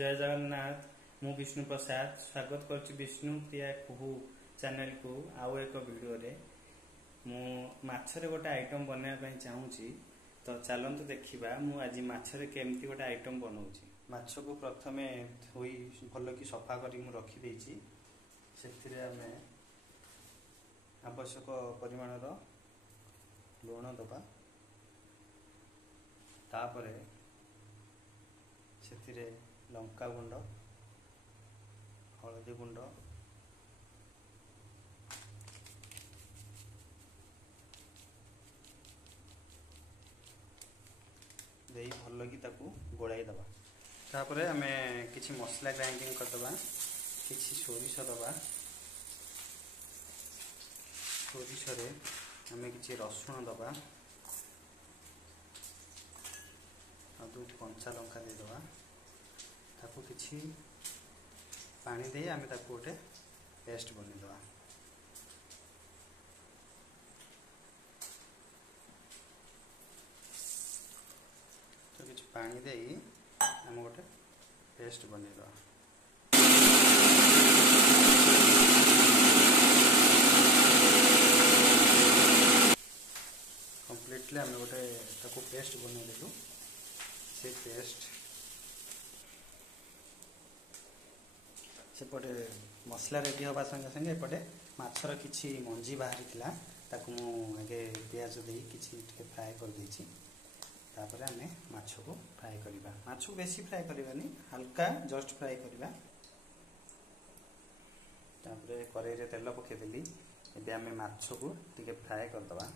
जय जगन्नाथ मु विष्णु प्रसाद स्वागत करुच्ची विष्णु प्रिया कुहू चैनल को आउ एक वीडियो रे मु माछरे गोटे आइटम बनाया चाहूँगी। तो चलतु देखा मु आज माछरे केमती गोटे आइटम बनाऊँगी। माछ को प्रथमे धोई भल कि सफा करी मु रखी देछि। सेथिरे आमे आवश्यक परिमाणर लुण दबा, तापरे सेथिरे लंका गुंड, हलदी गुंड, दे भल कि गोलाई दबा। तापरे आमे किछि मसला ग्राइंडिंग कर दबा, किछि सोरिष दबा। सोरिष रे आमे किछि रसुण दबा, दु कंचा लंका दे दबा। ताकू किछि पानी दे आमे ताकू गोटे पेस्ट बनै दबा। तो किछि पानी दे आमे गोटे पेस्ट बनै दबा। कंप्लीटली आमे गोटे ताकू पेस्ट बनै देलु। से पेस्ट सेपटे मसला रेडी हवा संगे संगे एपटे माछर किछि मंजी बाहरी थिला ताकू मु आगे प्याज देई किछि टिके फ्राई कर देछि। तापरे आमे माछ को फ्राई करिबा। माछ को बेसी फ्राई करिबानी, हल्का जस्ट फ्राई करिबा। तापरे कढ़ाई रे तेल पके देली। एबे आमे माछ को टिके फ्राई कर दबा।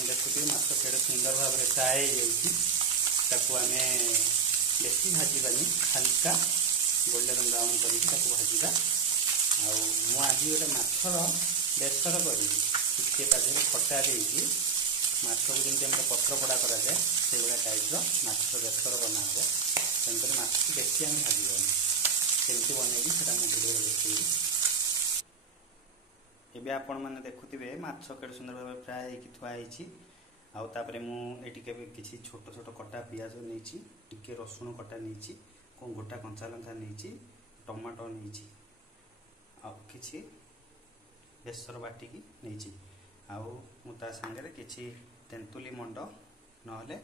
देखुए माछ केड़े सुंदर भाव में फ्राए आम बेसी भाजबानी, हल्का गोल्डन ब्राउन करके भाजवा। आज गोटे माछर बेसर करी टे खटा देकी माछ को जमी आम पत्र पड़ा कराए से भाया टाइप माछर बेसर बना हे। तेणुक माछ बेसी आम भाजबानी, केमती बनईबी से वीडियो देखी। एबे आपण माने देखुथिबे माछ केड़े सुंदर भाव फ्राए होइकी थुआ होइछि। आउ तापरे मु एटी के किछि छोट छोट कटा पियाज नेछि, टिके रसुण कटा नेछि, गोटा कंचा लंका नेछि, टमाटो नेछि, आउ किछि बेसर बाटिकी नेछि। आउ मु ता संगे रे किछि तेंतुली मंड नहले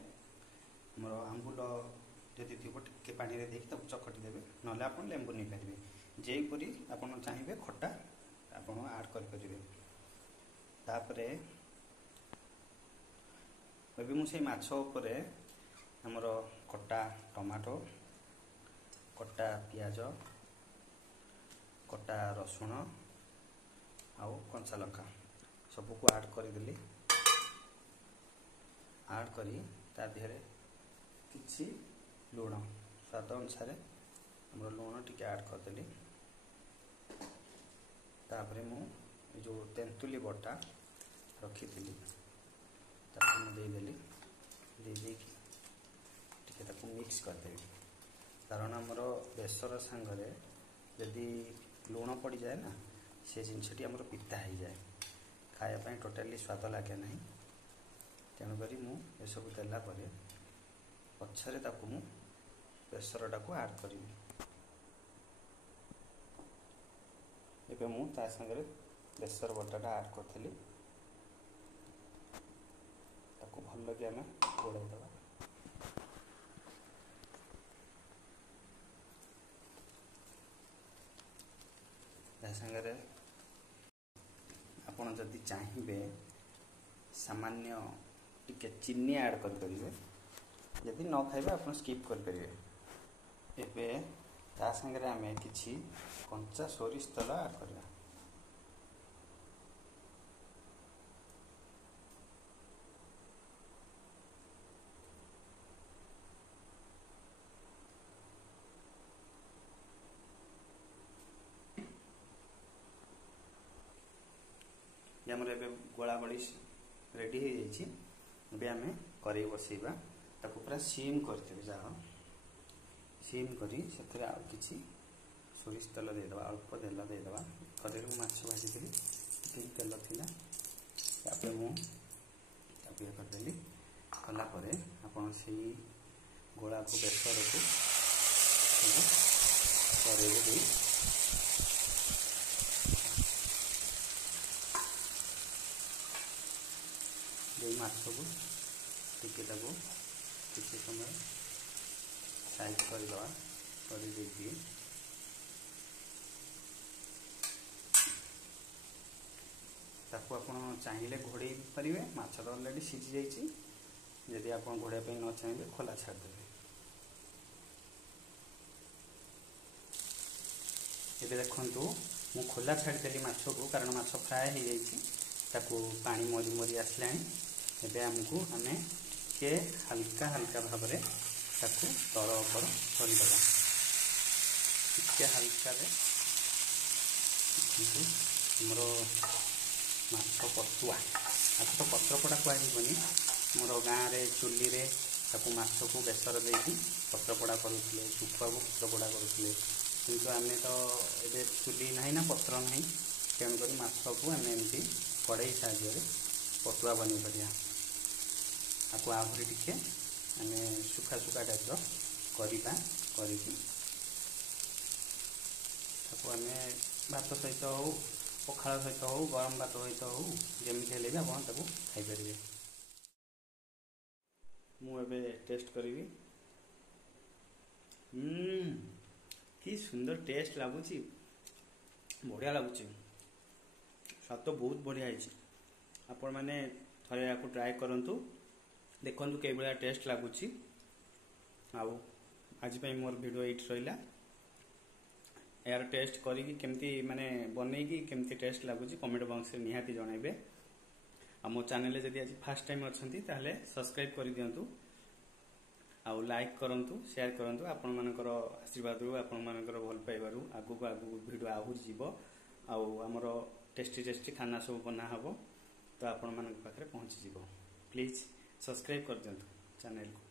हमर आंबुल जदि थिबो टिके पानी रे देख तब चकटी देबे, नहले आपण लेंबू नै परिबे। जेई परी आपण चाहिबे खट्टा आपण ऐड कर परिबे। तापरे अभी मुझे माछ उपरे हमर कटा टमाटो, कटा पियाज, कटा रसुण आउ कंचा लंका सबको ऐड करदेली। ऐड करी ता देहरे किछि लुण स्वाद अनुसार हमर लुण टिके ऐड करदेली। तापरे मु जो तेंतुली बटा रखी थी देदेली, दे मिक्स करदेवी। कारण आमर बेसर सांगरे यदि लुण पड़ जाए ना से जिनसटी आमर पिता हो जाए, खायापाई टोटाली स्वाद लगे ना। तेणुक मुझे देला पछरे मु बेसरटा को ऐड करी। एबे मु ता संगे बेसर बटाटा ऐड करी भल लगे आम गोड़ाई दबा। सागर आपण जदि चाहिए सामान्य टिके चीनी ऐड करेंगे, यदि न खाइबे आप स्किप करेंगे। एबे ता संगे आम किछि कंचा सोरिष तेल ऐड करवा। गोला गोली रेडी हो जाइए। ଏବେ ଆମେ କରେଇ ବସେଇବା ତାକୁ ପୁରା ସିମ୍ କରିଦେବେ ଯାହା ସିମ୍ କରି ସେଥିରେ ଆଉ କିଛି ସୋରିଷ ତେଲ ଦେଇଦେବା ଅଳ୍ପ ତେଲ ଦେଇଦେବା କରେଇରେ ମୁଁ ମାଛ ଭାଜିଥିଲି ଟିକେ ତେଲ ଥିଲା ତାପରେ ମୁଁ ତାକୁ ଇଏ କରିଦେଲି କଲା ପରେ ଆପଣ ସେଇ ଗୋଳାକୁ ବେସରକୁ ସବୁ କରେଇରେ ଦେଇ ମାଛକୁ ଟିକେ ତାକୁ କିଛି ସମୟ ସାଇଜ୍ କରିଦେବା କରିଦେଇକି ତାକୁ ଆପଣ ଚାହିଁଲେ ଘୋଡ଼େଇ ପାରିବେ ମାଛ ତ ଅଲରେଡ଼ି ସିଝି ଯାଇଛି ଯଦି ଆପଣ ଘୋଡ଼େଇବା ପାଇଁ ନ ଚାହିଁବେ ଖୋଲା ଛାଡ଼ିଦେବେ। ଏବେ ଦେଖନ୍ତୁ ମୁଁ ଖୋଲା ଛାଡ଼ିଦେଲି ମାଛକୁ କାରଣ ମାଛ ଫ୍ରାଏ ହେଇଯାଇଛି ତାକୁ ପାଣି ମରି ମରି ଆସିଲାଣି। ଏବେ ଆମେ ଟିକେ ହାଲକା ଭାବରେ ତାକୁ ତଳ ଉପର କରିଦେବା ଟିକେ ହାଲକାରେ ଆମର ମାଛ ପତୁଆ ତାକୁ ତ ପତ୍ରପୋଡ଼ା କୁହାଯିବନି ମୋର ଗାଁରେ ଚୁଲିରେ ତାକୁ ମାଛକୁ ବେସର ଦେଇକି ପତ୍ରପୋଡ଼ା କରୁଥିଲେ ଶୁଖୁଆକୁ ପତ୍ରପୋଡ଼ା କରୁଥିଲେ କିନ୍ତୁ ଆମେ ତ ଏବେ ଚୁଲି ନାହିଁ ନା ପତ୍ର ନାହିଁ ତେଣୁକରି ମାଛକୁ ଆମେ ଏମିତି କଡ଼େଇ ସାହାଯ୍ୟରେ ପତୁଆ ବନେଇ ପାରିବା। ତାକୁ ଆହୁରି ଟିକେ ଆମେ ସୁଖା ଟାଇପ୍ର କରିବା କରିକି ତାକୁ ଆମେ ଭାତ ସହିତ ହଉ ପଖାଳ ସହିତ ହଉ ଗରମ ଭାତ ସହିତ ହଉ ଯେମିତି ହେଲେ ବି ଆପଣ ତାକୁ ଖାଇପାରିବେ। ମୁଁ ଏବେ ଟେଷ୍ଟ କରିବି। କି ସୁନ୍ଦର ଟେଷ୍ଟ ଲାଗୁଛି ବଢ଼ିଆ ଲାଗୁଛି ସ୍ୱାଦ ବହୁତ ବଢ଼ିଆ ହେଇଛି। ଆପଣମାନେ ଥରେ ୟାକୁ ଟ୍ରାଏ କରନ୍ତୁ ଦେଖନ୍ତୁ କେଭଳିଆ ଟେଷ୍ଟ ଲାଗୁଛି। ଆଉ ଆଜି ପାଇଁ ମୋର ଭିଡ଼ିଓ ଏଇଠି ରହିଲା। यार टेस्ट करिकी केमती माने बनेगी केमती टेस्ट लगुच कमेंट बॉक्स में निहाती जनइबे। आ मो चैनल जदि आज फर्स्ट टाइम अच्छी ताहले सब्सक्राइब कर दियंतु आउ लाइक करंतु शेयर करंतु आपण मानकर आशीर्वाद आपण मानकर भल पाइबारु आगु वीडियो आहुरी जीवो आउ हमर टेस्टी खाना सब बना हबो तो आपण मानक पाखरे पहुंची जीवो। प्लीज सब्सक्राइब कर दियंतु चैनल को।